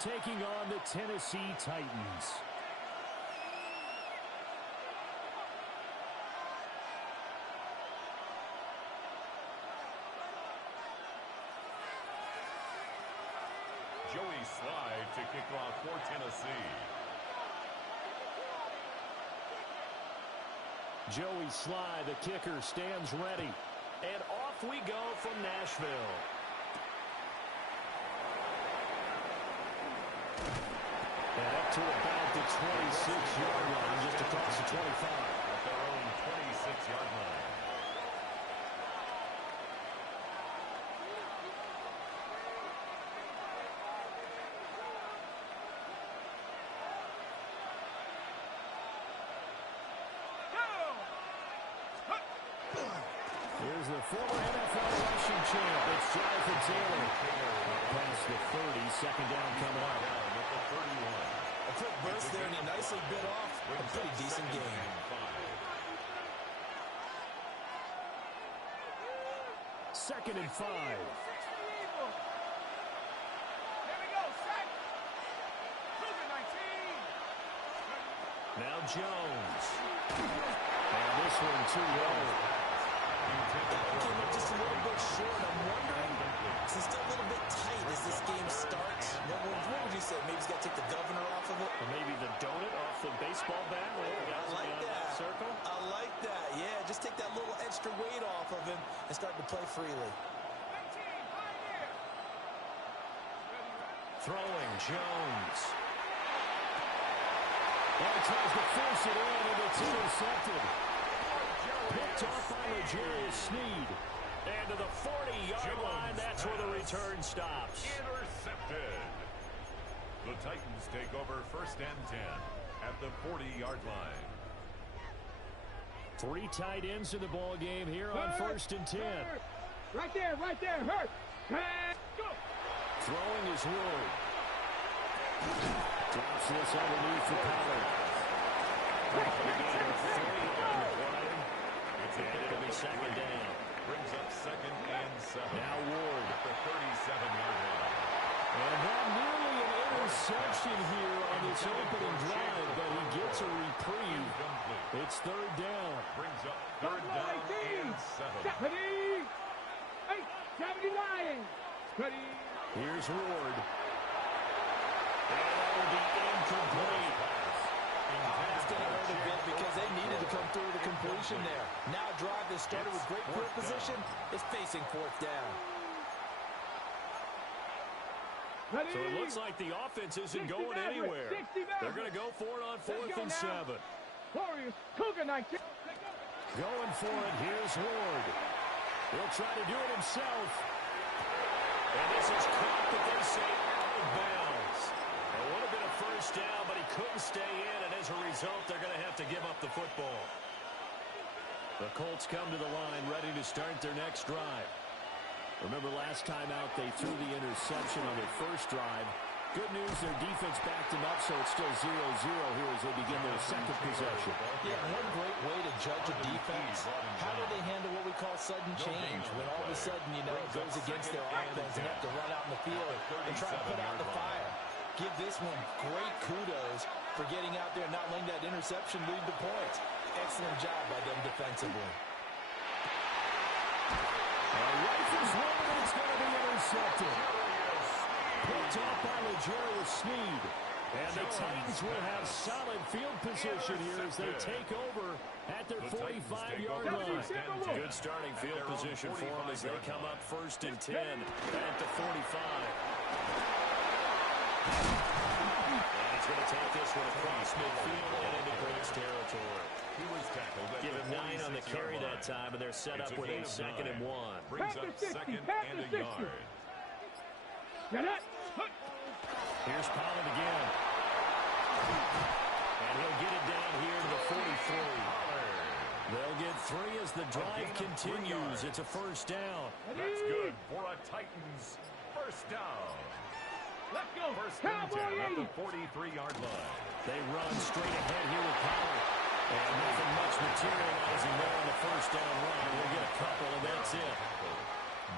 taking on the Tennessee Titans. Joey Slide to kick off for Tennessee. Joey Slide, the kicker, stands ready. And off we go from Nashville. And up to about the 26-yard line, just across the 25. At their own 26-yard line. Here's the former NFL rushing champ. It's Jonathan Taylor. Past the 30, second down coming up. At the 31. A quick burst there, and he nicely bit off a pretty decent game. Second and 5. Now Jones. And this one too low. Came up just a little bit short. I'm wondering, is he still a little bit tight as this game starts? What would you say? Maybe he's got to take the governor off of it? Or maybe the donut off the baseball bat. I like that. Circle. I like that. Yeah, just take that little extra weight off of him and start to play freely. Throwing Jones. And he tries to force it in, and it's intercepted. Picked off by L'Jarius Sneed. And to the 40-yard line, that's where the return stops. Intercepted. The Titans take over first and 10 at the 40-yard line. 3 tight ends in the ball game here on first and 10. Right there, hurt. Go. Throwing is Ward. Drops this underneath for Pollard. It'll be second down. Brings up second and 7. Now Ward. At the 37-yard line. And that nearly an interception here on this opening drive, but he gets a reprieve. It's third down. Brings up third down and 7. Stephanie! 8-70 Lions! Steady! Here's Ward. And that will be incomplete. That's going to hurt a bit because they needed to come through with a completion there. Now a drive that started with great field position is facing fourth down. Ready? So it looks like the offense isn't going anywhere. They're going to go for it on fourth and 7. Warriors, Cougar 19. Going for it. Here's Ward. He'll try to do it himself. And this is caught, but they say out of bounds. It would have been a first down, but he couldn't stay in, and as a result, they're going to have to give up the football. The Colts come to the line, ready to start their next drive. Remember last time out, they threw the interception on their first drive. Good news, their defense backed them up, so it's still 0-0 here as they begin their second possession. Yeah, one great way to judge a defense. How do they handle what we call sudden change? When all of a sudden, you know, it goes against their offense and have to run out in the field and try to put out the fire. Give this one great kudos for getting out there and not letting that interception lead to points. Excellent job by them defensively. Rifles one, and it's going to be intercepted. Picked off by L'Jarius Sneed. And the Titans will have solid field position here as they take over at their 45-yard line. Good starting field position for them as they come up first and 10 at the 45. And he's going to take this one across midfield and into Colts territory. Give him 9 on the carry that time, and they're set up with a second and 1. Brings up second and a yard. Here's Pollard again. And he'll get it down here to the 43. They'll get 3 as the drive continues. It's a first down. That's good for a Titans first down. Let's go. First and 10 at the 43-yard line. They run straight ahead here with Pollard. And nothing much materializing there on the first down run. We'll get a couple, and that's it.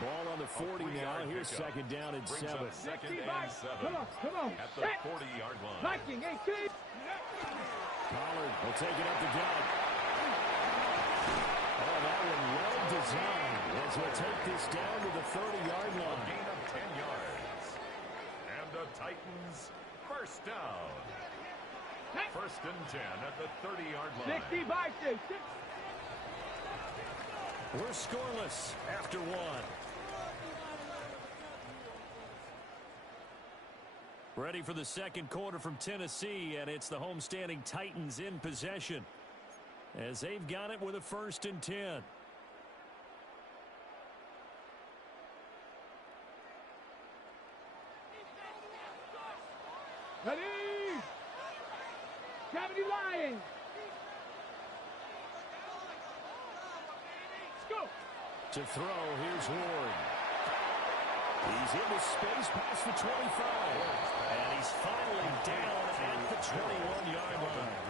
Ball on the 40 now. Here's second down and 7. Second and 7. Come on. At the 40-yard line. Viking 18. Pollard will take it up the gut. Oh, that one well designed as we'll take this down to the 30-yard A line. gain of 10 yards. And the Titans first down. First and 10 at the 30-yard line. 60 Vikings. We're scoreless after one. Ready for the second quarter from Tennessee, and it's the homestanding Titans in possession as they've got it with a 1st and 10. Ready. Gravity Lions. Let's go. To throw, here's Ward. He's into space past the 25. And he's finally down at the 21-yard line.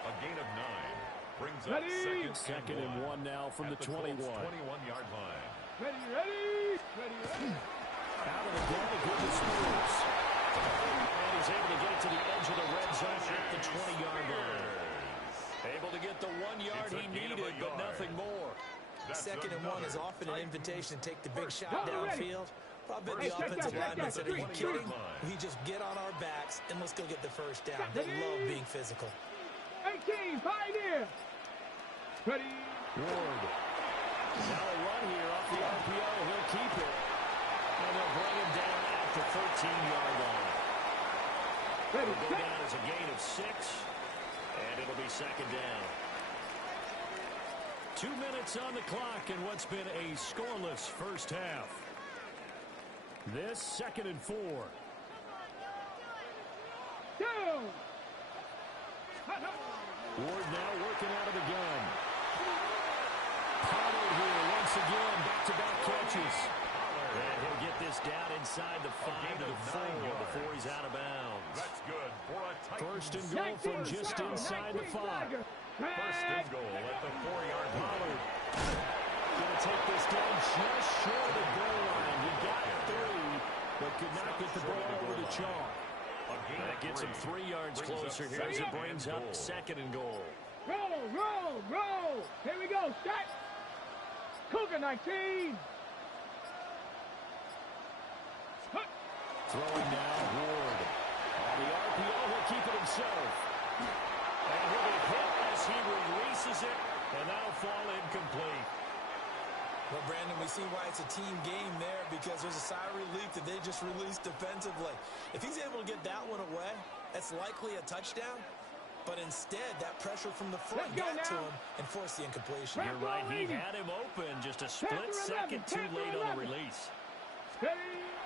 A gain of 9 brings up Ready. second and 1 now from the 21. 21-yard line. Ready. Out of the gun to good to Spears. And he's able to get it to the edge of the red zone at the 20-yard line. Able to get the 1 yard he needed, but nothing more. Second and 1 is often an invitation to take the big shot downfield. I bet the offensive lineman said, are you kidding? We just get on our backs and let's go get the first down. They love being physical. 18 Pioneer. Ready. Ward. Now a run here off the RPO. He'll keep it. And they'll bring him down at the 13-yard line. Ready. It'll go down as a gain of 6. And it'll be second down. 2 minutes on the clock in what's been a scoreless first half. This 2nd and 4. Down. Ward now working out of the gun. Pollard here once again, back-to-back catches. And he'll get this down inside the 5 to the 4 before he's out of bounds. That's good for a Titans. 1st and goal from just inside the 5. First and goal at the 4-yard line. Pollard going to take this down just short of the goal line. He got 3, but could not get the ball over the chalk. That gets him 3 yards closer here as it brings up 2nd and goal. Roll. Here we go. Set. Cougar 19. Throwing now, Ward. On the RPO, he'll keep it himself. And he'll be hit as he releases it, and that'll fall incomplete. Well, Brandon, we see why it's a team game there because there's a sigh of relief that they just released defensively. If he's able to get that one away, that's likely a touchdown. But instead, that pressure from the front got to him and forced the incompletion. You're right, he had him open, just a split second too late on the release.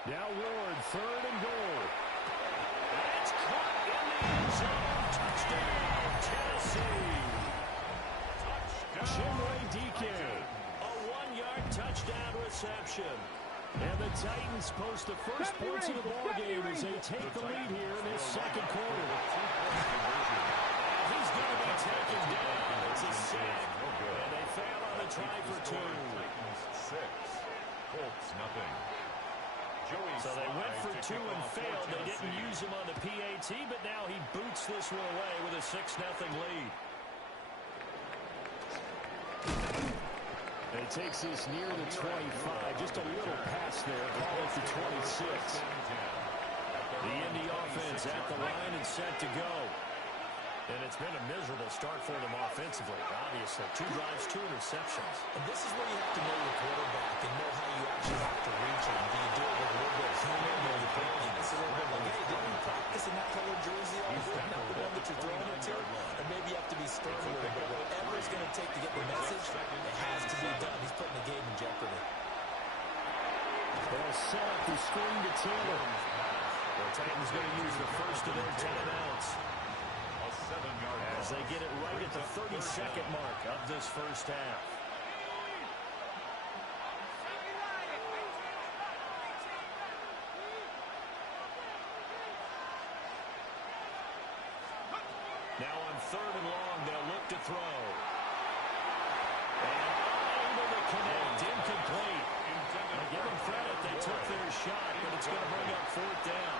Now Ward, 3rd and goal. That's caught in the end zone. Touchdown, Tennessee. Chinway DK. A 1-yard touchdown reception. And the Titans post the first points of the ballgame as they take the lead here in this second quarter. He's going to be taken down. It's a sack. And they fail on the try for 2. Titans 6, Colts nothing. So they went for 2 and failed. They didn't use him on the PAT, but now he boots this one away with a 6-0 lead. And he takes this near the 25. Just a little pass there. Call it the 26. The Indy offense at the line and set to go. And it's been a miserable start for them offensively, obviously. 2 drives, 2 interceptions. And this is where you have to know your quarterback and know how you actually have to reach him. Do you do it with a little bit of humor when you play? It's a little bit like, hey, didn't you practice in that colored jersey all week? Not the one that you're throwing it to? Or maybe you have to be stern with it. But whatever it's going to take to get the message, it has to be done. He's putting the game in jeopardy. They'll set up the screen to Taylor. The Titans going to use the first of their timeouts. As they get it right at the 32nd mark of this first half. Now on 3rd and long, they'll look to throw. And unable to connect, incomplete. give them credit. They took their shot, but it's going to bring up fourth down.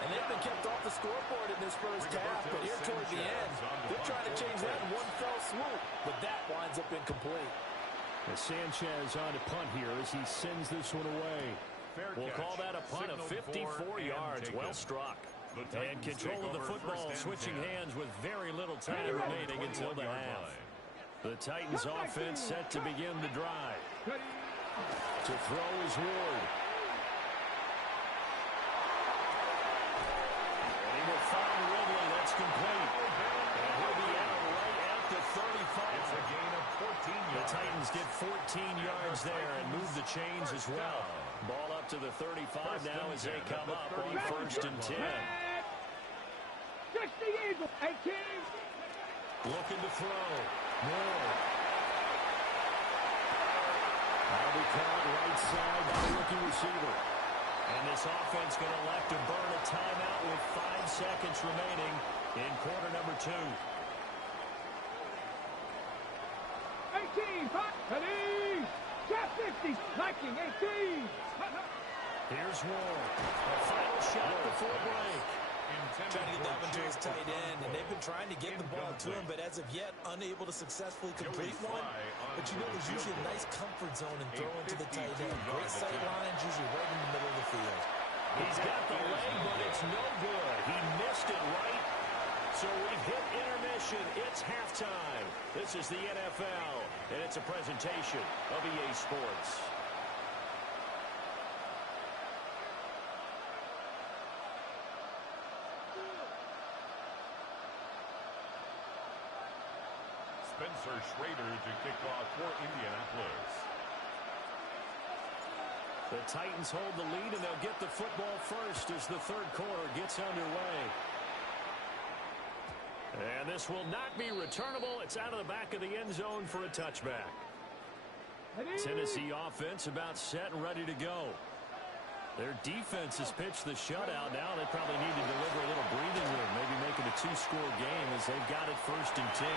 And they've been kept off the scoreboard in this first half, but here toward the end, they're trying to change that in one fell swoop, but that winds up incomplete. Sanchez on to punt here as he sends this one away. We'll call that a punt of 54 yards. Well struck. And control of the football switching hands with very little time remaining until the half. The Titans offense set to begin the drive. To throw is Ward. And he will find Ridley. That's complete. And he'll be out right at the 35. It's a gain of 14 yards. The Titans get 14 yards there and move the chains as well. Ball up to the 35 now as they come up on first and 10. Just the Eagle. 18. Looking to throw. Moore. That'll be caught right side by the rookie receiver. And this offense going to elect to burn a timeout with 5 seconds remaining in quarter number 2. 18. Ready. Shot 50. Liking 18. Here's Ward. A final shot before break. Trying to get that one to his tight end, and they've been trying to get the ball to him, but as of yet, unable to successfully complete one. But you know, there's usually a nice comfort zone in throwing to the tight end. Great sight lines, usually right in the middle of the field. He's got the leg, but it's no good. He missed it right. So we've hit intermission. It's halftime. This is the NFL, and it's a presentation of EA Sports. Spencer Schrader to kick off for Indianapolis. The Titans hold the lead, and they'll get the football first as the third quarter gets underway. And this will not be returnable. It's out of the back of the end zone for a touchback. Tennessee offense about set and ready to go. Their defense has pitched the shutout. Now they probably need to deliver a little breathing room, maybe make it a 2-score game as they've got it first and 10.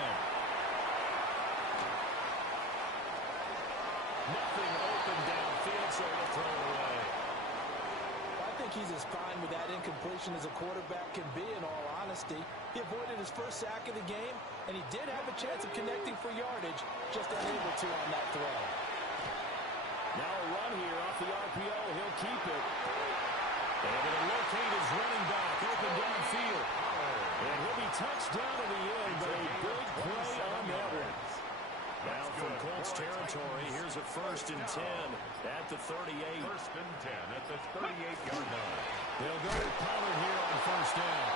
Nothing open downfield, so they'll throw it away. I think he's as fine with that incompletion as a quarterback can be, in all honesty. He avoided his first sack of the game, and he did have a chance of connecting for yardage, just unable to on that throw. Now a run here off the RPO. He'll keep it. And it'll locate his running back open downfield. And he'll be touched down in the end, but a big play on that one. Now from Colts territory, here's a first and 10 at the 38. First and 10 at the 38-yard line. They'll go with Pollard here on first down.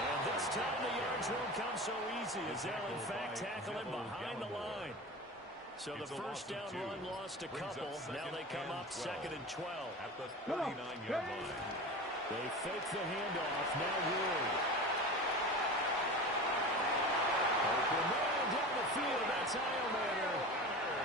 And this time the yards won't come so easy as they'll in fact tackle him behind the line. So the first down run lost a couple. Now they come up second and 12. At the 39-yard line. They fake the handoff. Now Ward. Open man down the field. That's Eilmaner.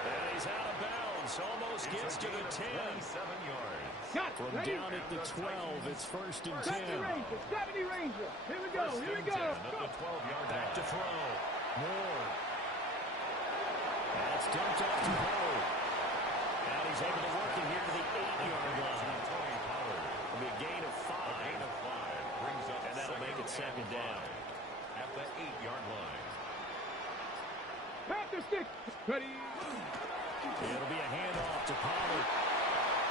And he's out of bounds. Almost gets to the 10. 27 yards. From down at the 12, it's first and 10. 70 Ranger. Here we go. Here we go. At the 12-yard line. Back to throw. Moore. That's dumped off to Howard. And he's able to work it here to the 8-yard line. It'll be a gain of 5. Brings up And that'll make it second down. At the 8-yard line. Panther 6. Ready. It'll be a handoff to Pollard.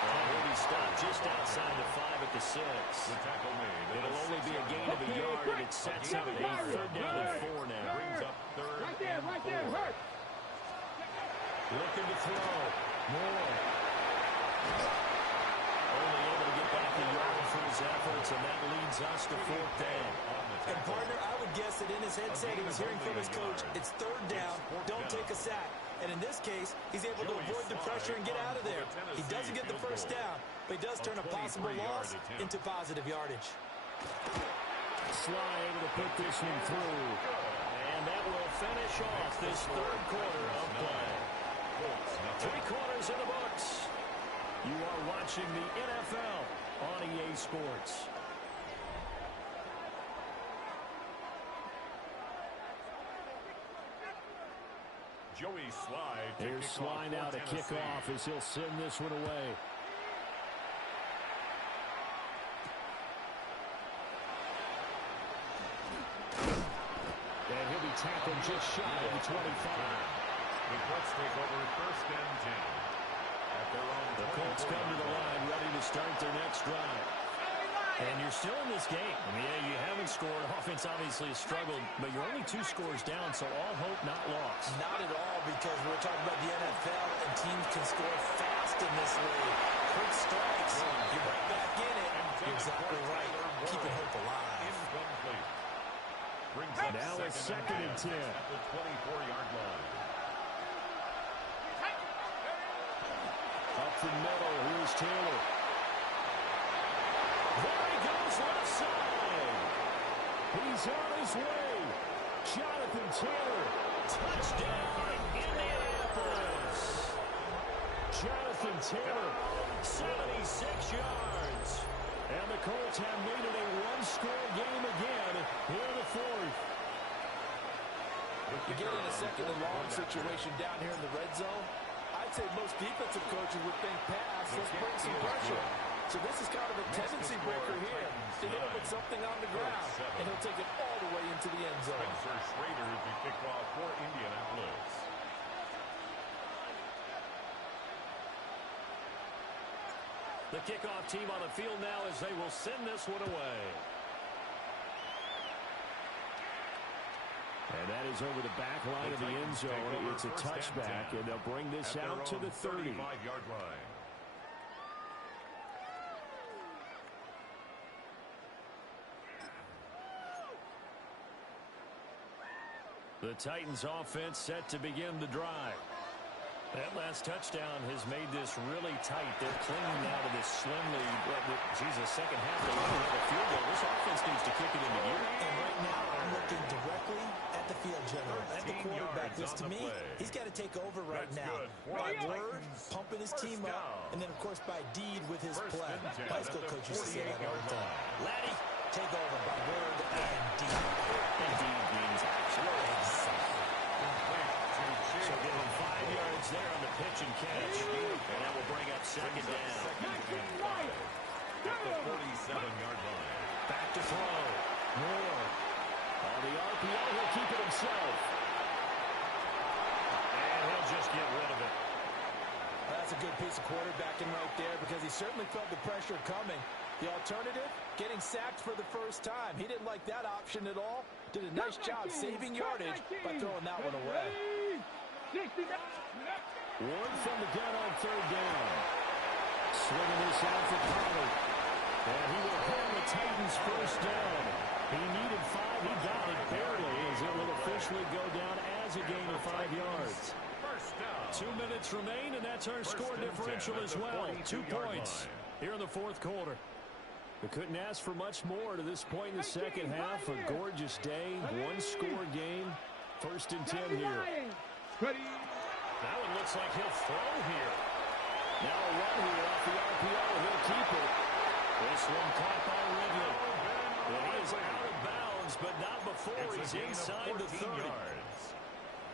And he'll be stopped just outside the 5 at the 6. The tackle made. It'll only be a gain of a yard, and it sets up a third down and 4 now. Brings up third Right there, and right there. 4. Hurt. Looking to throw. Moore. Only able to get back a yard for his efforts, and that leads us to fourth down. And partner, I would guess that in his headset he was hearing from his coach, it's third down, don't take a sack. And in this case, he's able to avoid the pressure and get out of there. He doesn't get the first down, but he does turn a possible loss into positive yardage. Sly able to put this one through. And that will finish off this third quarter of play. 3 quarters in the books. You are watching the NFL on EA Sports. Joey Sly. Here's Sly now to kick off as he'll send this one away. And he'll be tackled just shy of the 25. The Colts take over 1st and 10. At their own the Colts come to the line ready to start their next drive. And you're still in this game. I mean, yeah, you haven't scored. Offense obviously has struggled, but you're only 2 scores down, so all hope not lost. Not at all, because we're talking about the NFL, and teams can score fast in this league. Quick strikes, you're right back in it. You're exactly right. Keeping hope alive. Incomplete. Brings up now it's 2nd and 10. At the 24-yard line. Up the middle, here's Taylor. There he goes, left side. He's on his way. Jonathan Taylor. Touchdown, Indianapolis. Jonathan Taylor, 76 yards. And the Colts have made it a one-score game again here in the 4th. You get in a 2nd and long situation down here in the red zone. I'd say most defensive coaches would think pass. Let's bring some pressure. So this is kind of a tendency breaker here to hit him with something on the ground, and he'll take it all the way into the end zone. Spencer Schrader to kick off for Indianapolis. The kickoff team on the field now as they will send this one away. And that is over the back line of the end zone. It's a touchback, and they'll bring this out to the 30. 35-yard line. The Titans offense set to begin the drive. That last touchdown has made this really tight. They're clinging now to this slimly, second half. They only have a field goal. This offense needs to kick it into gear. And right now, I'm looking directly at the field general, at the quarterback. This, to me, he's got to take over right now. By word, pumping his team up, and then, of course, by deed with his play. High school coach used to say that all the time. Laddie, take over by word and deed. And deed means action. So give him 5 yards there on the pitch and catch. And that will bring up 2nd down. At the 47-yard line. Back to throw. Moore. On the RPO, he'll keep it himself. And he'll just get rid of it. That's a good piece of quarterbacking right there, because he certainly felt the pressure coming. The alternative, getting sacked for the first time. He didn't like that option at all. Did a nice job saving yardage by throwing that one away. Ward from the gun on 3rd down. Swinging this out for Pollard. And he will have the Titans 1st down. He needed 5. He got it barely, as it will officially go down as a gain of 5 yards. 2 minutes remain, and that's our score differential as well. 2 points here in the 4th quarter. We couldn't ask for much more to this point in the second half. A gorgeous day, one-score game. 1st and 10 here. That one looks like he'll throw here. Now a run here off the RPO. He'll keep it. This one caught by Ridley. And he is out of bounds, but not before he's inside the 30.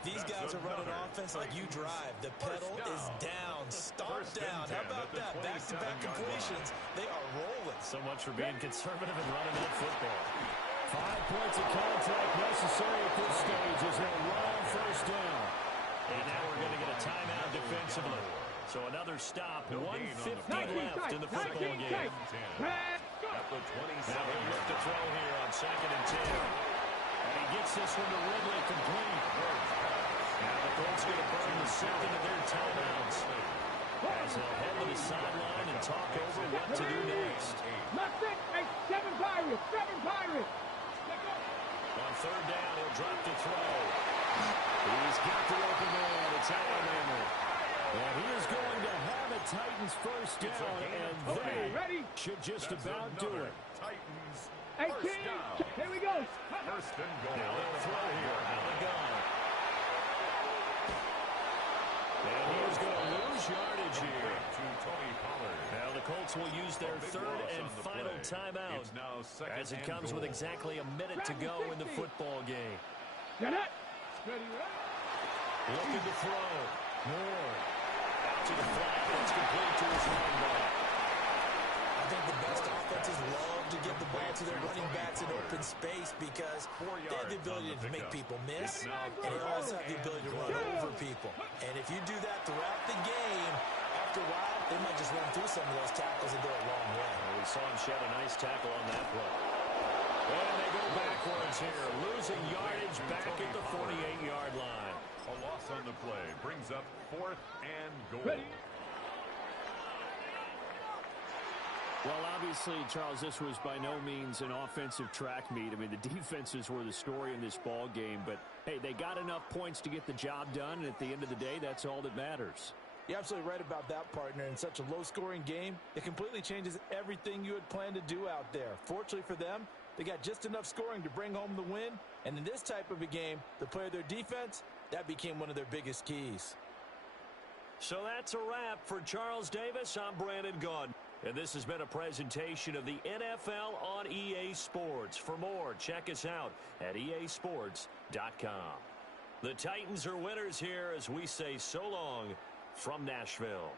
These guys are running offense like you drive. The pedal is down. Stomp down. How about that? Back-to-back completions. They are rolling. So much for being conservative and running that football. 5 points of contact necessary at this stage as they'll run on 1st down. And now we're going to get a timeout defensively. So another stop. 1:50 left in the football game. At the 27. Now he'll look to throw here on 2nd and 10. And he gets this one to Ridley complete. Now the Colts going to burn the 2nd of their timeouts, as they'll head to the sideline and talk over what to do next. Left it, 7 Pirates, 7 Pirates. On 3rd down, he'll drop to throw. He's got the open man. It's Alabama. And he is going to have a Titans 1st down, and they should just about do it. Titans 18. Here we go. 1st and goal. Now they'll throw here on the gun. And he is going to lose yardage here. Now the Colts will use their 3rd and final timeout as it comes with exactly a minute to go in the football game. Looking to throw. Moore. Out to the flat. It's complete to his running back. I think the best offenses love to give the ball to their running backs in open space because they have the ability to make people miss, and they also have the ability to run over people. And if you do that throughout the game, after a while, they might just run through some of those tackles and go a long way. Well, we saw him shed a nice tackle on that play. And they go backwards here, losing yardage back at the 48-yard line. A loss on the play brings up 4th and goal. Ready. Well, obviously, Charles, this was by no means an offensive track meet. I mean, the defenses were the story in this ball game. But, hey, they got enough points to get the job done. And at the end of the day, that's all that matters. You're absolutely right about that, partner. In such a low-scoring game, it completely changes everything you had planned to do out there. Fortunately for them, they got just enough scoring to bring home the win. And in this type of a game, to play their defense, that became one of their biggest keys. So that's a wrap for Charles Davis. I'm Brandon Gaudin. And this has been a presentation of the NFL on EA Sports. For more, check us out at easports.com. The Titans are winners here as we say so long from Nashville.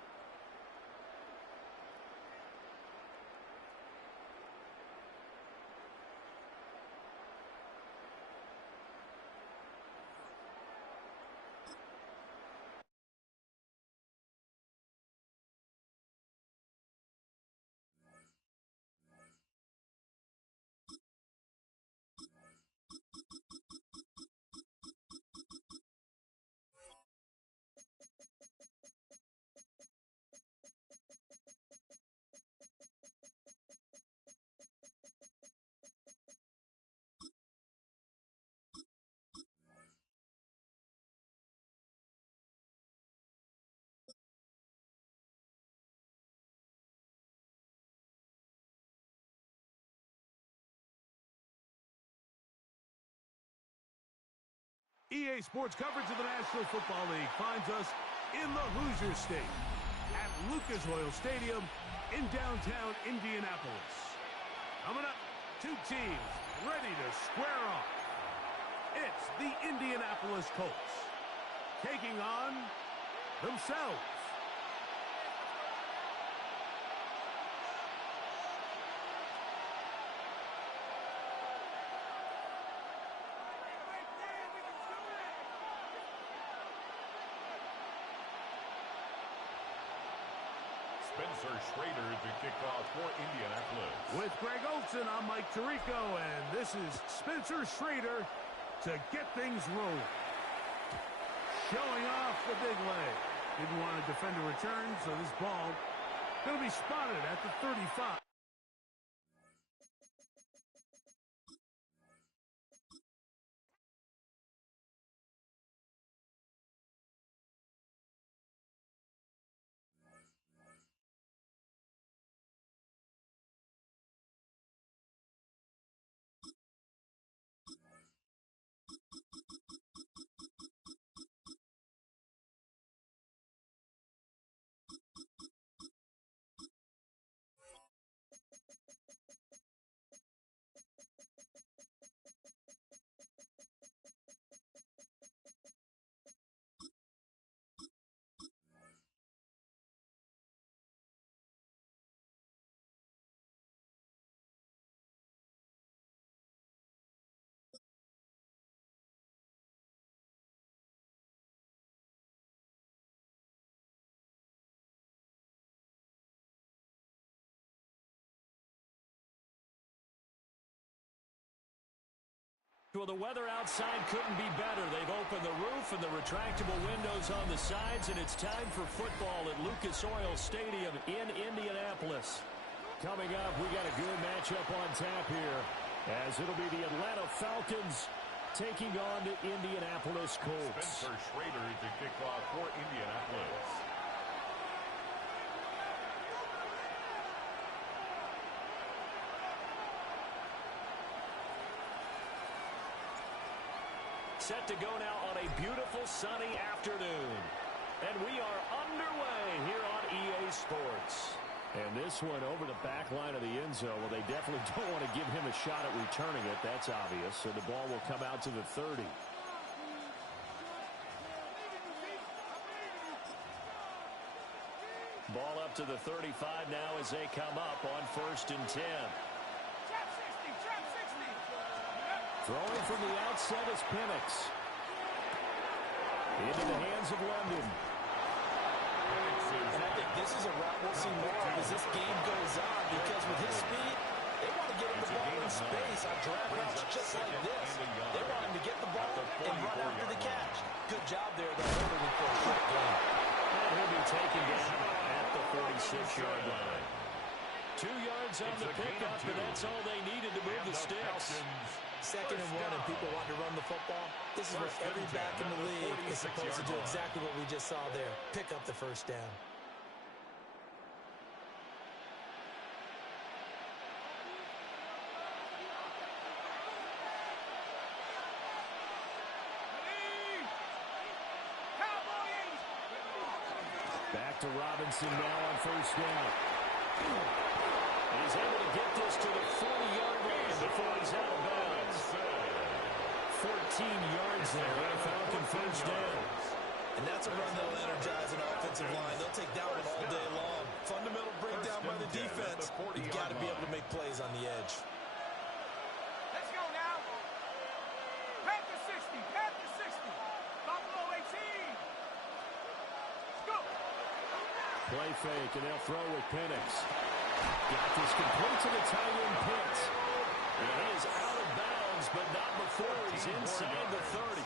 EA Sports coverage of the National Football League finds us in the Hoosier State at Lucas Oil Stadium in downtown Indianapolis. Coming up, two teams ready to square off. It's the Indianapolis Colts taking on themselves. Spencer Schrader to kick off for Indianapolis. With Greg Olson, I'm Mike Tirico, and this is Spencer Schrader to get things rolling. Showing off the big leg. Didn't want to defend a return, so this ball going to be spotted at the 35. Well, the weather outside couldn't be better. They've opened the roof and the retractable windows on the sides, and it's time for football at Lucas Oil Stadium in Indianapolis. Coming up, we got a good matchup on tap here, as it'll be the Atlanta Falcons taking on the Indianapolis Colts. Spencer Schrader to kick off for Indianapolis. Set to go now on a beautiful sunny afternoon. And we are underway here on EA Sports. And this one over the back line of the end zone. Well, they definitely don't want to give him a shot at returning it. That's obvious. So the ball will come out to the 30. to the 35 now as they come up on 1st and 10. Throwing from the outset is Penix. Into the hands of London. And I think this is a route we'll see more of as this game goes on, because with his speed, they want to get him the ball in space on drag routes just like this. They want him to get the ball and run after the catch. Good job there, though, holding it for a short gain. And he'll be taken down at the 46-yard line. 2 yards on the pickup, and that's all they needed to move the sticks. 2nd and 1, and people want to run the football. This is what every back in the league is supposed to do, exactly what we just saw there. Pick up the first down. Back to Robinson now on 1st down. And he's able to get this to the 40-yard line before he's out of bounds. 14 yards there on a Falcon 1st down. And that's a run that'll energize an offensive line. They'll take that one all day long. Fundamental breakdown by the defense. You've got to be able to make plays on the edge. Let's go now. Panther 60. Panther 60. Buffalo 18. Let's go. Play fake, and they'll throw with Penix. Got this complete to the tight end Pitts. And he is out of bounds, but not before he's inside the 30.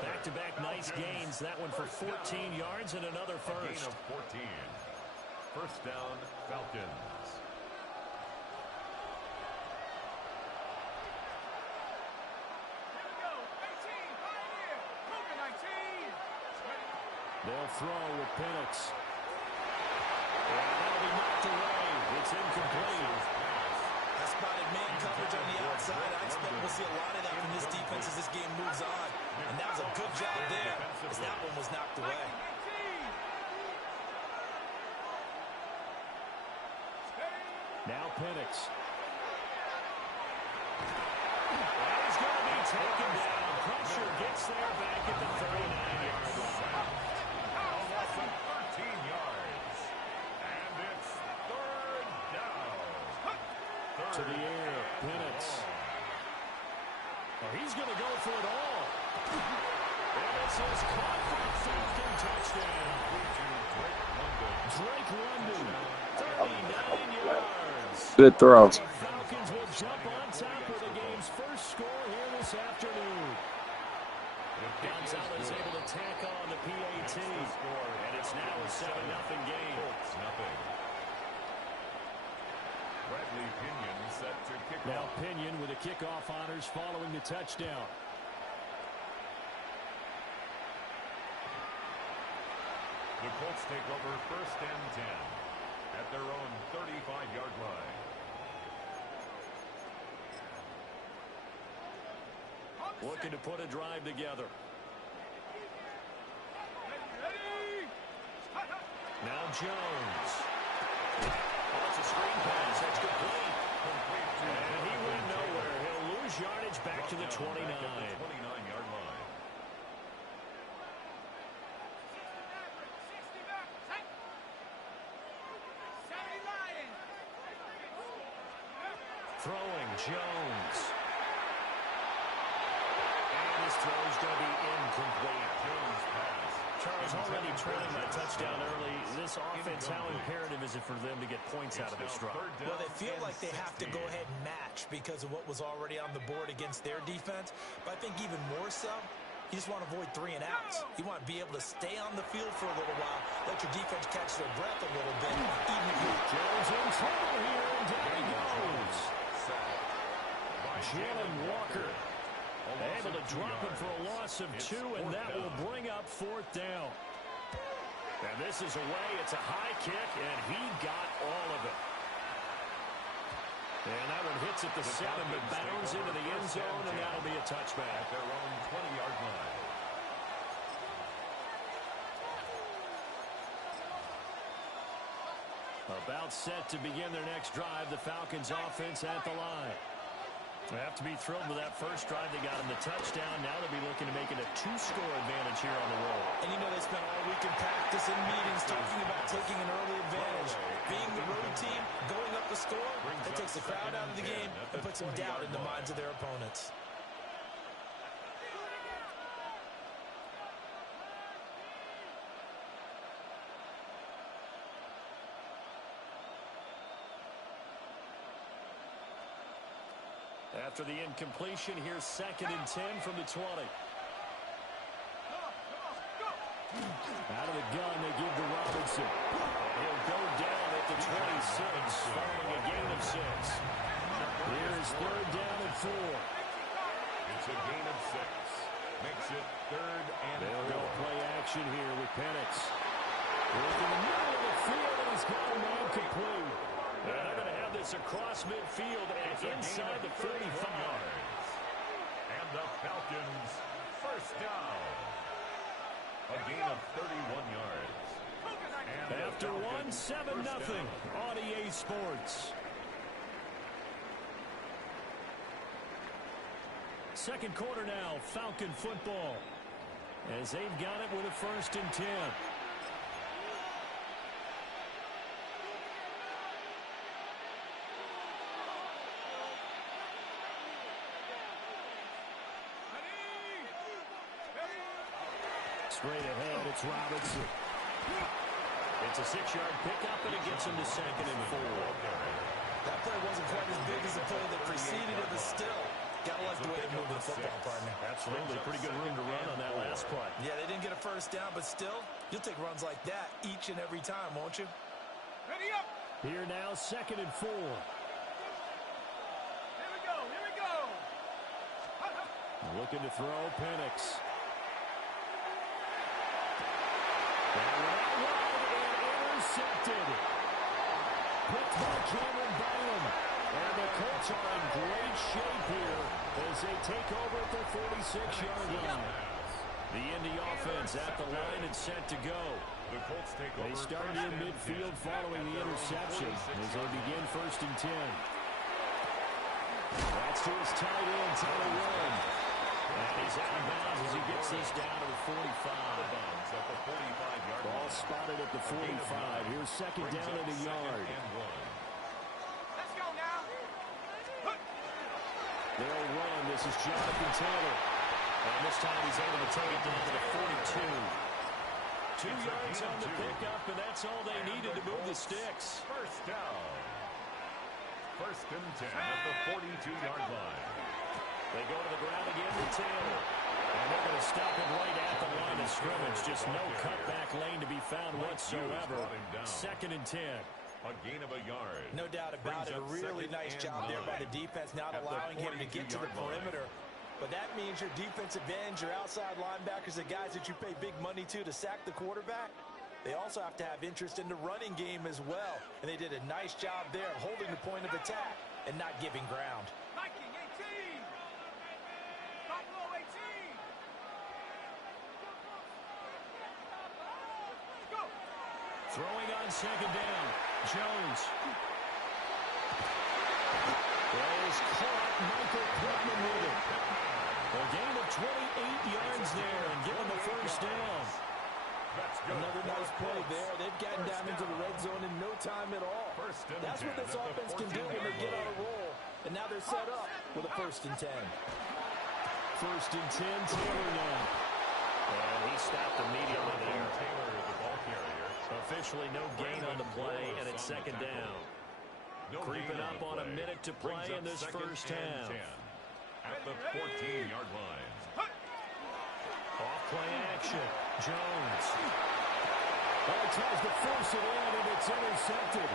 Back-to-back nice gains. That one for 14 yards and another first. 14. First down, Falcons. Here we go. 18. Pioneer. Cougar 19. They'll throw with Penix. And that'll be knocked away. It's incomplete. That spotted man coverage on the outside. I expect we'll see a lot of that from this defense as this game moves on. And that was a good job there as that one was knocked away. Now Penix. And he's going to be taken down. Pressure gets there back at the 39-yard line. Almost 13 yards. And it's 3rd down. To the air, Penix. Oh, he's going to go for it all. And this is caught for a Falcon touchdown. Drake London, 39 yards. Good throw. The Falcons will jump on top of the game's first score here this afternoon. Gonzalez able to tack on the PAT. And it's now a 7-0 game. Bradley Pinion set to kick Now off. Pinion with the kickoff honors following the touchdown. The Colts take over 1st and 10 at their own 35-yard line. Looking to put a drive together. Now Jones. Oh, it's a screen pass. That's complete. And he went nowhere. He'll lose yardage back to the 29. 29-yard line. Throwing Jones. And his throw is going to be incomplete. Jones pass. Charles, already trailing that touchdown early. This offense, how imperative is it for them to get points out of this drive? Well, they feel like they have to go ahead and match because of what was already on the board against their defense. But I think even more so, you just want to avoid 3 and outs. You want to be able to stay on the field for a little while, let your defense catch their breath a little bit. Even if you Jones in trouble here, and down he goes. Jalen Walker able to drop him for a loss of 2, and that will bring up 4th down. And this is away. It's a high kick, and he got all of it. And that one hits at the 7, but bounds into the end zone, and that'll be a touchback. At their own 20-yard line. About set to begin their next drive, the Falcons offense at the line. They have to be thrilled with that first drive. They got him the touchdown. Now they'll be looking to make it a 2-score advantage here on the road. And you know they spent all week in practice and meetings talking about taking an early advantage. Being the road team, going up the score, it takes the crowd out of the game and puts some doubt in the minds of their opponents. After the incompletion, here's 2nd and 10 from the 20. Out of the gun, they give to Robinson. And he'll go down at the 26, following a gain of 6. Here's 3rd down and 4. It's a gain of 6. Makes it 3rd and 4. They'll go play action here with Penix. Look in the middle of the field, and he's got a man complete. And they're going to have this across midfield and inside the 35. And the Falcons first down. A gain of 31 yards. And after 1, 7-0 on EA Sports. Second quarter now, Falcon football. As they've got it with a 1st and 10. Straight ahead, it's Robinson. It's a 6-yard pickup, and it gets him to 2nd and 4. That play wasn't quite as big as the play that preceded it, but still, gotta like the way they move the football, partner. Absolutely, pretty good room to run on that last play. Yeah, they didn't get a 1st down, but still, you'll take runs like that each and every time, won't you? Ready up. Here now, 2nd and 4. Here we go. Here we go. Looking to throw, Penix. Intercepted. Picked by Cameron Bynum. And the Colts are in great shape here as they take over at their 46-yard line. The Indy offense at the line and set to go. The Colts take over. They started in midfield following the interception as they begin 1st and 10. That's to his tight end, Tyler Warren. And he's out of bounds as he gets this down to the 45. Ball spotted at the 45. Here's 2nd down and a yard. Let's go now. They'll run. This is Jonathan Taylor. And this time he's able to take it down to the 42. 2 yards on the pickup, and that's all they needed to move the sticks. First down. 1st and 10 at the 42-yard line. They go to the ground again with Taylor. And they're going to stop him right at the line of scrimmage. Just no cutback lane to be found whatsoever. 2nd and 10. A gain of a yard. No doubt about it. A really nice job there by the defense, not allowing him to get to the perimeter. But that means your defensive ends, your outside linebackers, the guys that you pay big money to sack the quarterback, they also have to have interest in the running game as well. And they did a nice job there of holding the point of attack and not giving ground. Viking 18. Buffalo 18. Go. Throwing on 2nd down. Jones. Is caught. Michael Pittman with it. A gain of 28 yards there and give him the 1st down. Another nice play there. They've gotten down into the red zone in no time at all. That's what this offense can do when they get on a roll. And now they're set up with a 1st and 10. 1st and 10, Taylor now. And he stopped immediately there. Taylor is the ball carrier. Officially no gain on the play, and it's 2nd down. Creeping up on a minute to play in this first half. At the 14-yard line. Off play action. Jones. Oh, tries to force it in, and it's intercepted.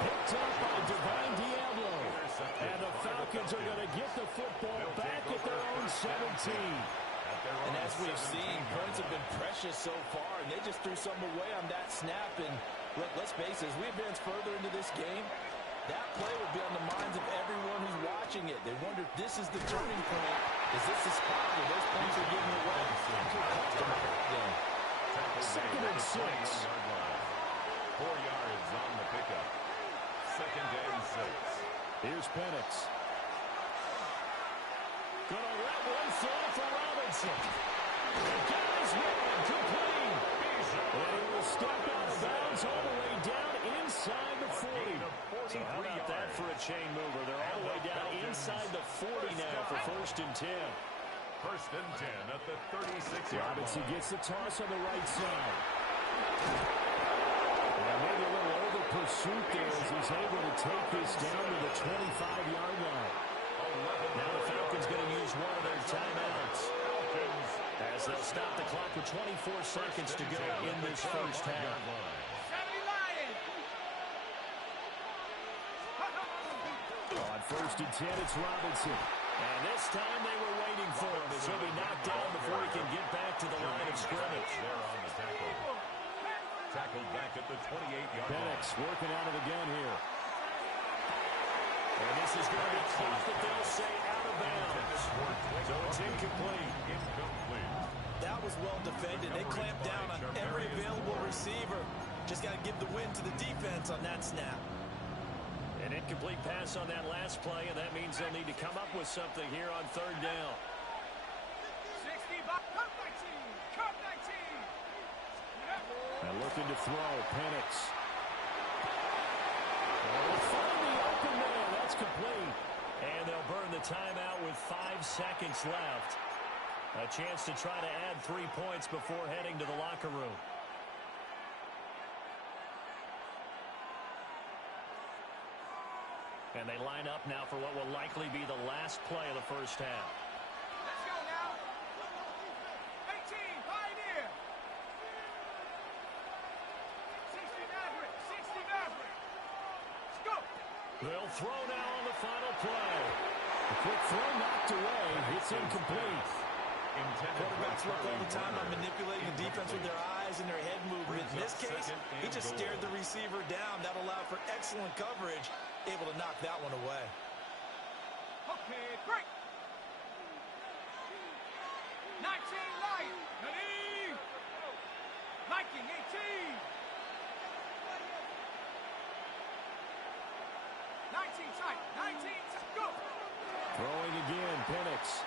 Picked up by Divine Diablo. And the Falcons are going to get the football back at their own 17. And as we've seen, points have been precious so far, and they just threw some away on that snap. And let's face it, as we advance further into this game, that play will be on the minds of everyone who's watching it. They wonder if this is the turning point. Is this the spot where those points are given away? Second and 6. 4 yards on the pickup. 2nd and 6. Here's Penix. Gonna let one fly for Robinson. Got his man complete. And he will step out of bounds all the way down inside the 40. So how about that for a chain mover? They're all the way down inside the 40 now for 1st and 10. 1st and 10 at the 36-yard line. Robinson gets the toss on the right side. And maybe a little over pursuit there as he's able to take this down to the 25-yard line. Now the Falcons going to use one of their timeouts as they'll stop the clock with 24 seconds to go in this first half. On 1st and 10, it's Robinson. And this time they were waiting for him as he'll be knocked down before he can get back to the line of scrimmage. There on the tackle. Tackled back at the 28-yard line. Penix working out of the gun here. And this is going to be caught, but they'll say out of bounds. So it's incomplete. That was well defended. They clamped down on every available receiver. Just got to give the win to the defense on that snap. An incomplete pass on that last play, and that means they'll need to come up with something here on 3rd down. 60, come 19, come 19. And looking to throw, Penix. They'll find the open man. That's complete. And they'll burn the timeout with 5 seconds left. A chance to try to add 3 points before heading to the locker room. And they line up now for what will likely be the last play of the first half. Let's go now. 18, Pioneer. 60 Maverick, 60 Maverick. Let's go. They'll throw now on the final play. The quick throw knocked away. It's incomplete. Quarterbacks work all the time on manipulating the defense with their eyes and their head movement. In this case, he just stared the receiver down. That allowed for excellent coverage, able to knock that one away. Okay, great. 19, Lion. Ready? Viking, 18. 19 tight, 19 tight, go. Throwing again, Penix.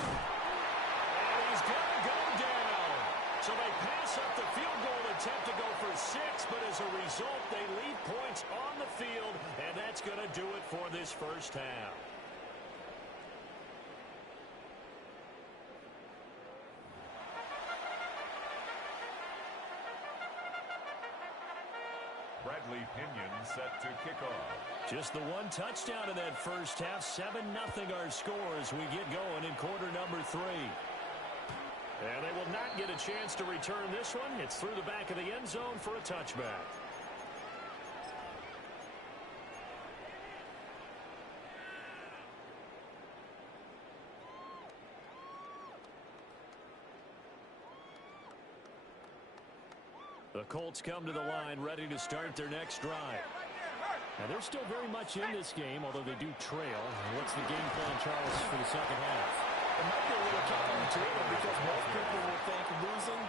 And he's going to go down. So they pass up the field goal attempt to go for 6, but as a result, they leave points on the field, and that's going to do it for this first half. Bradley Pinion set to kick off. Just the one touchdown in that first half. 7-0 our score as we get going in quarter number 3. And they will not get a chance to return this one. It's through the back of the end zone for a touchback. The Colts come to the line ready to start their next drive. Now, they're still very much in this game, although they do trail. What's the game plan, Charles, for the second half? It might be a little counterintuitive because most people will think losing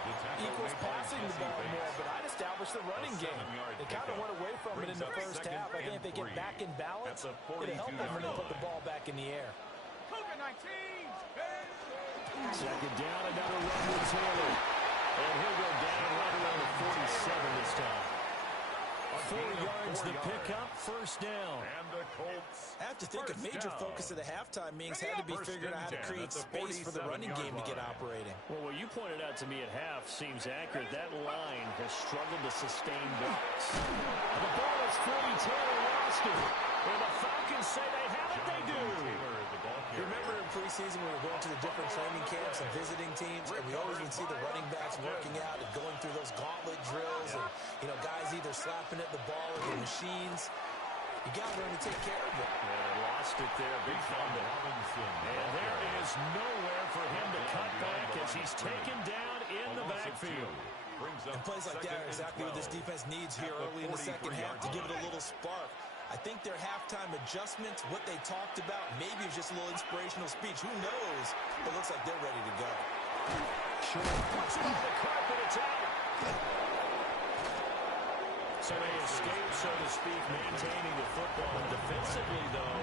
equals passing the ball more, but I'd establish the running game. They kind of went away from it in the first half. I think if they get back in balance, it'll help them when they put the ball back in the air. Second down, another run with Taylor. And he'll go down right around the 47 this time. 4 yards the pickup, first down. And the Colts. I have to think a major focus of the halftime meetings had to be figuring out how to create space for the running game to get operating. Well, what you pointed out to me at half seems accurate. That line has struggled to sustain blocks. And the ball is free. Taylor lost it. And the Falcons say they have it. They do. You remember in preseason we were going to the different training camps and visiting teams, and we always would see the running backs working out and going through those gauntlet drills, and guys either slapping at the ball or the machines. You got to learn to take care of it. Yeah, they lost it there, big fumble. And there is nowhere for him to cut back as he's taken down in the backfield. And plays like that are exactly what this defense needs here early in the second half to give it a little spark. I think their halftime adjustments, what they talked about, maybe it's just a little inspirational speech. Who knows? But it looks like they're ready to go. Sure. Puts it on the carpet. It's out. So they escape, so to speak, maintaining the football. And defensively, though,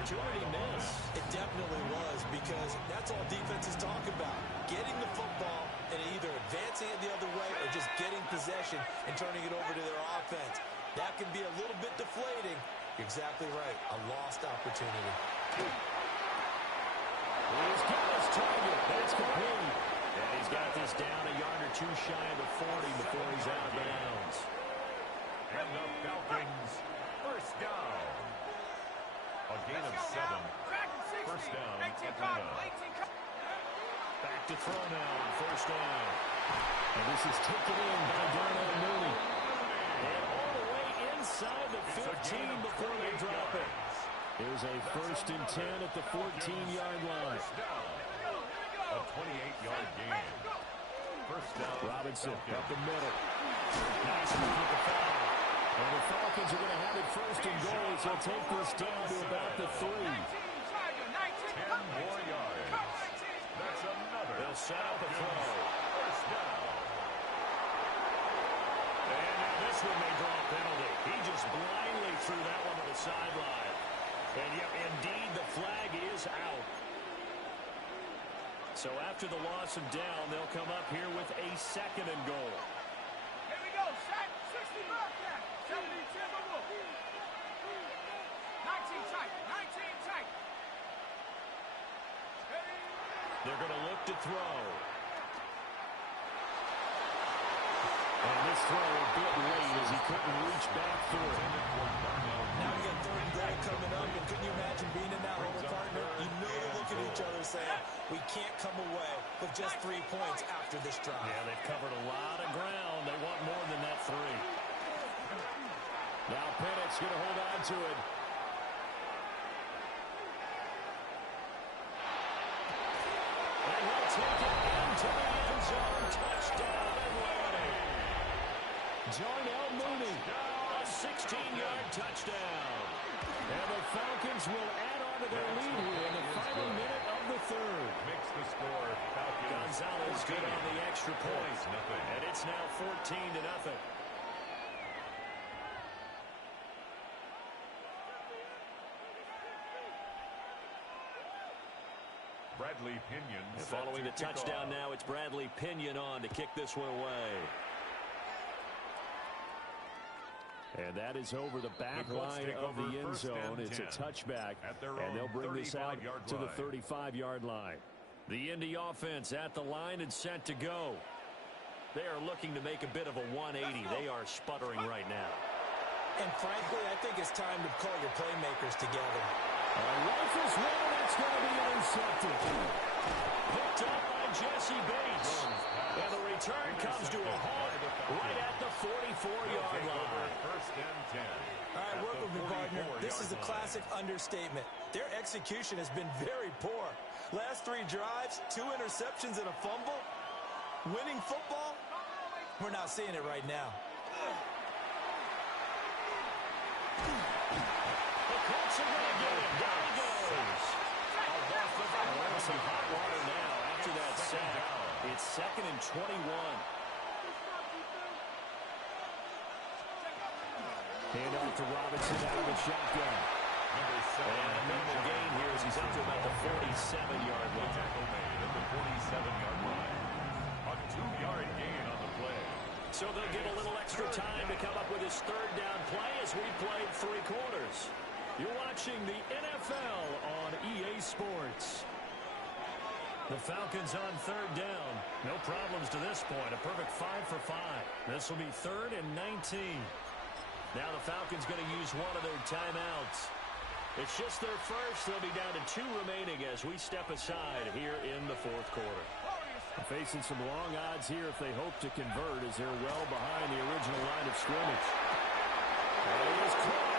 opportunity miss. It definitely was, because that's all defenses talk about. Getting the football and either advancing it the other way or just getting possession and turning it over to their offense. That can be a little bit deflating. You're exactly right. A lost opportunity. He's got his target. That's complete. And he's got this down a yard or two shy of the 40 before he's out of bounds. And the Falcons, first down. A gain of 7. First down, Atlanta. Back to throw now on first down. And this is taken in by Darnell Mooney. And all the way inside the 15 before they drop it. Here's a first and 10 at the 14-yard line. A 28-yard gain. First down. Robinson up the middle. Nice move with the foul. And the Falcons are going to have it first and goal. They'll take this down to about the 3. 10 more yards. That's another. They'll set up the throw. First down. And now this one may draw a penalty. He just blindly threw that one to the sideline. And yet, indeed, the flag is out. So after the loss of down, they'll come up here with a second and goal. Here we go, set, 60 back there, 70 Timberwolf. 19 tight, 19 tight. They're going to look to throw. And this throw a bit late as he couldn't reach back through it. Now we got third and goal coming up, and couldn't you imagine being in that hole, partner? You know they look at each other saying, we can't come away with just 3 points after this drive. Yeah, they've covered a lot of ground. They want more than that 3. Now Pennett's going to hold on to it. And he'll take it into the end zone. Touchdown, Atlanta. Darnell Mooney, a 16-yard touchdown. And the Falcons will add on to their lead here in the final minute of the 3rd. Makes the score. Falcons. Gonzalez good on the extra point. And it's now 14-0. Bradley Pinion. And following the touchdown now, it's Bradley Pinion on to kick this one away. And that is over the back line of the end zone. It's a touchback, and they'll bring this out to the 35-yard line. The Indy offense at the line and set to go. They are looking to make a bit of a 180. They are sputtering right now. And frankly, I think it's time to call your playmakers together. Rifles one, that's going to be intercepted. Picked up by Jesse Bates. And the return comes to a halt right at the 44-yard line. First and 10. All right, work with me, partner. This is a classic understatement. Their execution has been very poor. Last 3 drives, 2 interceptions and a fumble. Winning football? We're not seeing it right now. The Colts are going to get it. Down he goes. Some hot water now after that sack. It's 2nd and 21. Hand off to Robinson out of the shotgun. And a minimal gain here as he's up to about the 47-yard line. Tackle made at the 47-yard line. A 2-yard gain on the play. So they'll get a little extra time to come up with his 3rd down play as we played 3 quarters. You're watching the NFL on EA Sports. The Falcons on 3rd down. No problems to this point. A perfect 5 for 5. This will be 3rd and 19. Now the Falcons going to use one of their timeouts. It's just their first. They'll be down to 2 remaining as we step aside here in the 4th quarter. Facing some long odds here if they hope to convert as they're well behind the original line of scrimmage. There he is, caught.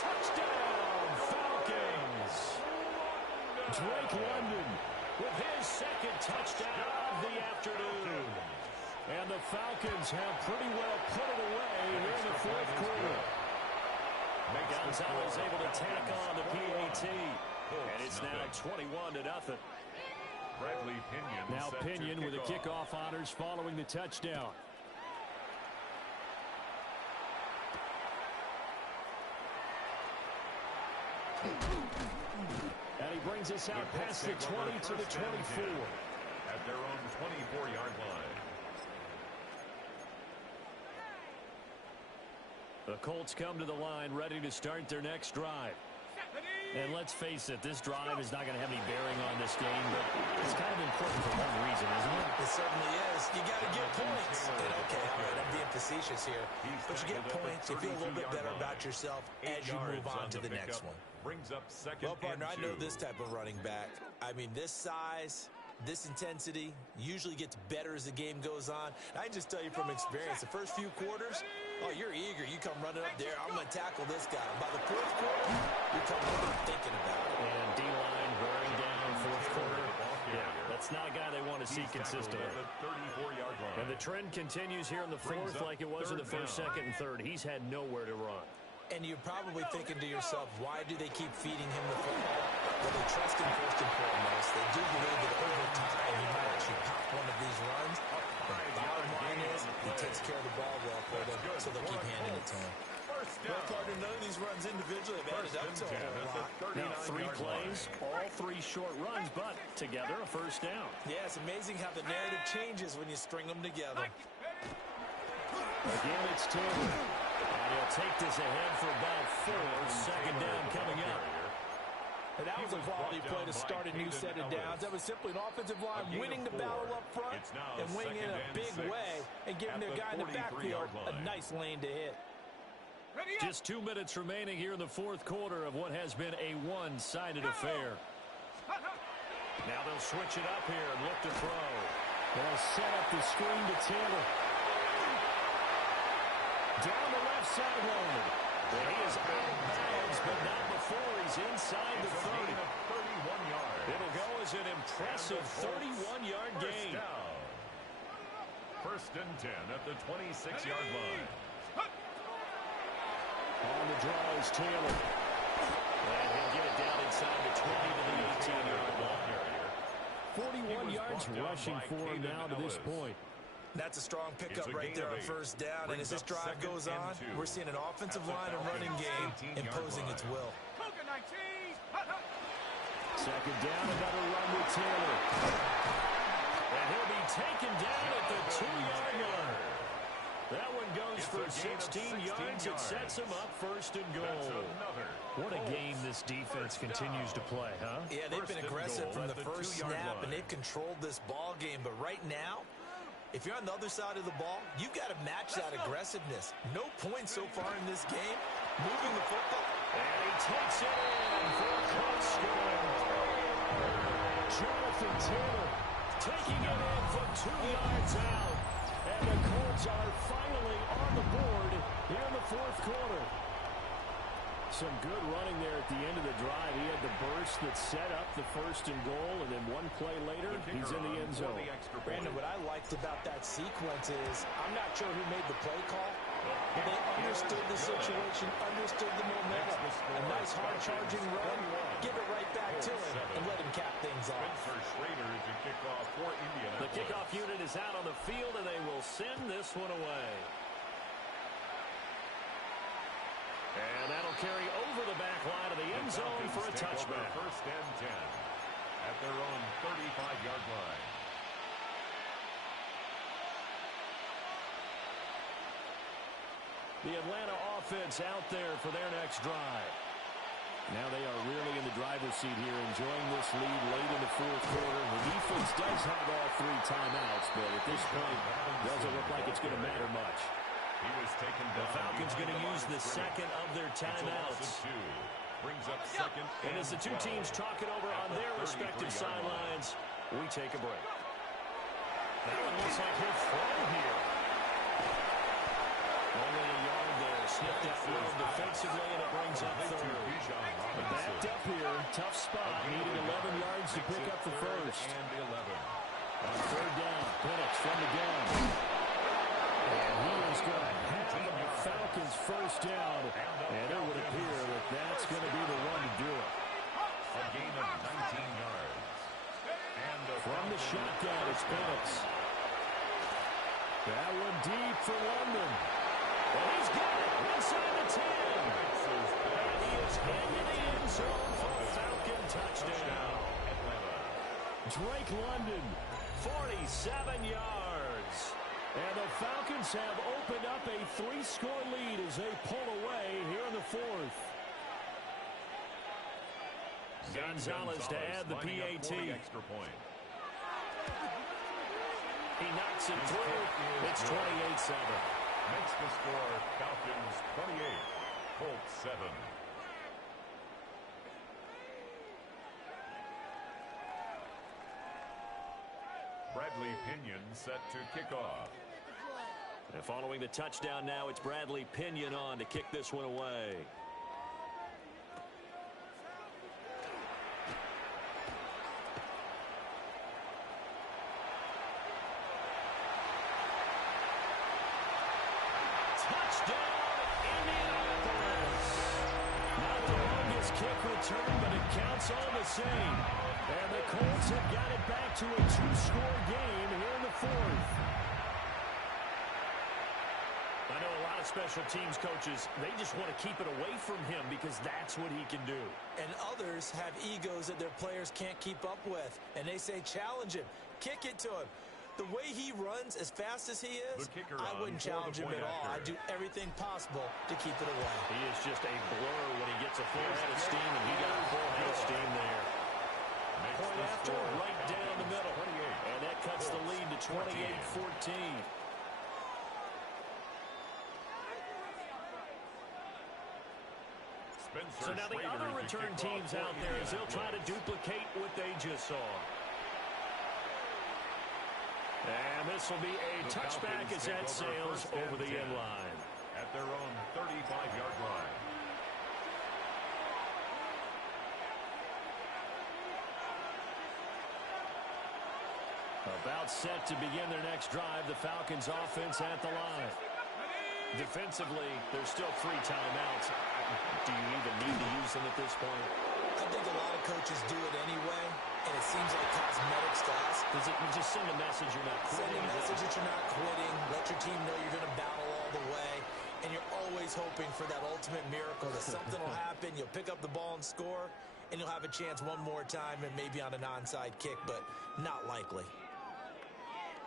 Touchdown, Falcons. Drake London with his 2nd touchdown of the afternoon. And the Falcons have pretty well put it away here in the 4th quarter. Gonzalez able to tack on the PAT. And it's now 21-0. Bradley Pinion. Now Pinion with the kickoff honors following the touchdown. And he brings us out past the 20 to the 24. At their own 24-yard line. The Colts come to the line ready to start their next drive. And let's face it, this drive is not going to have any bearing on this game, but it's kind of important for one reason, isn't it? It certainly is. You got to get points. And okay, all right, I'm being facetious here. But you get points, you feel a little bit better about yourself as you move on to the next one. Brings up second. Well, partner, I know this type of running back. I mean, this size, this intensity usually gets better as the game goes on. I can just tell you from experience, the first few quarters, oh, you're eager. You come running up there, I'm going to tackle this guy. By the fourth quarter, you're coming over thinking about it. And D-line wearing down fourth quarter. Yeah, that's not a guy they want to see consistently. And the trend continues here in the fourth like it was in the first, second, and third. He's had nowhere to run. And you're probably thinking to yourself, why do they keep feeding him the football? Well, they trust him first and foremost. They do believe that over time he might actually pop one of these runs. But the bottom line is he takes care of the ball well for them, so they'll keep handing it to him. Well, partner, none of these runs individually have added up to a whole lot. Now, 3 plays, all 3 short runs, but together a first down. Yeah, it's amazing how the narrative changes when you string them together. Again, it's Taylor. And he'll take this ahead for about 4. Second down coming up. And that was a quality play to start a new set of downs. That was simply an offensive line winning the battle up front and winning in a big way and giving their guy in the backfield a nice lane to hit. Just 2 minutes remaining here in the fourth quarter of what has been a one-sided affair. Now they'll switch it up here and look to throw. They'll set up the screen to Taylor. Down the left sideline. And he is out of bounds, but not before he's inside the 30. It'll go as an impressive 31-yard gain. First and 10 at the 26-yard line. On the draw is Taylor. And he'll get it down inside the 20 to the 18-yard line. 41 yards rushing for him now to this point. That's a strong pickup right there on first down. And as this drive goes on, we're seeing an offensive line and running game imposing its will. Second down, another run with Taylor. And he'll be taken down at the 2-yard line. That one goes for 16 yards. It sets him up first and goal. What a game this defense continues to play, huh? Yeah, they've been aggressive from the first snap, and they've controlled this ball game. But right now, if you're on the other side of the ball, you've got to match that aggressiveness. No points so far in this game. Moving the football. And he takes it in for a close score. Jonathan Taylor taking it in from 2 yards out. And the Colts are finally on the board here in the fourth quarter. Some good running there at the end of the drive. He had the burst that set up the first and goal, and then one play later, he's in the end zone. Brandon, what I liked about that sequence is, I'm not sure who made the play call, but they understood the situation, understood the momentum. A nice hard-charging run, give it right back to him, and let him cap things off. The kickoff unit is out on the field, and they will send this one away. And that'll carry over the back line of the end zone for a touchback. First and 10 at their own 35-yard line. The Atlanta offense out there for their next drive. Now they are really in the driver's seat here, enjoying this lead late in the fourth quarter. The defense does have all 3 timeouts, but at this point, doesn't look like it's going to matter much. The Falcons going to use the second of their timeouts. And as the 2 teams talk it over on their respective sidelines, we take a break. That one looks like he'll throw here. Only a yard there. Sniffed out room defensively, and it brings up third. Backed up here. Tough spot. Needed 11 yards to pick up the first. On third down, Penix from the gun. And he is going to have the Falcons first down. And it would appear that that's going to be the one to do it. A gain of 19 yards. From the shotgun, it's Penix. That one deep for London. And he's got it inside the 10. And he is into the end zone. Drake London, 47 yards. And the Falcons have opened up a 3-score lead as they pull away here in the fourth. Gonzalez to add the PAT. Extra point. He knocks it through. It's 28-7. Makes the score Falcons 28, Colts 7. Bradley Pinion set to kick off. And following the touchdown now, it's Bradley Pinion on to kick this one away. Touchdown, Indianapolis. Not the longest kick return, but it counts all the same. And the Colts have got it back to a 2-score game here in the fourth. I know a lot of special teams coaches, they just want to keep it away from him because that's what he can do. And others have egos that their players can't keep up with. And they say, challenge him, kick it to him. The way he runs as fast as he is, I wouldn't challenge him at all. I'd do everything possible to keep it away. He is just a blur when he gets a full head of steam, and he got a full head of steam there. Point after, right down the middle. And that cuts the lead to 28-14. So now the other return teams out there as they'll try to duplicate what they just saw. And this will be a touchback as that sails over the end line. At their own 35-yard line. About set to begin their next drive, the Falcons offense at the line. Defensively, there's still 3 timeouts. Do you even need to use them at this point? I think a lot of coaches do it anyway, and it seems like cosmetics to us. Does it just send a message you're not quitting? Send a message that you're not quitting. Let your team know you're going to battle all the way, and you're always hoping for that ultimate miracle that something will happen, you'll pick up the ball and score, and you'll have a chance one more time and maybe on an onside kick, but not likely.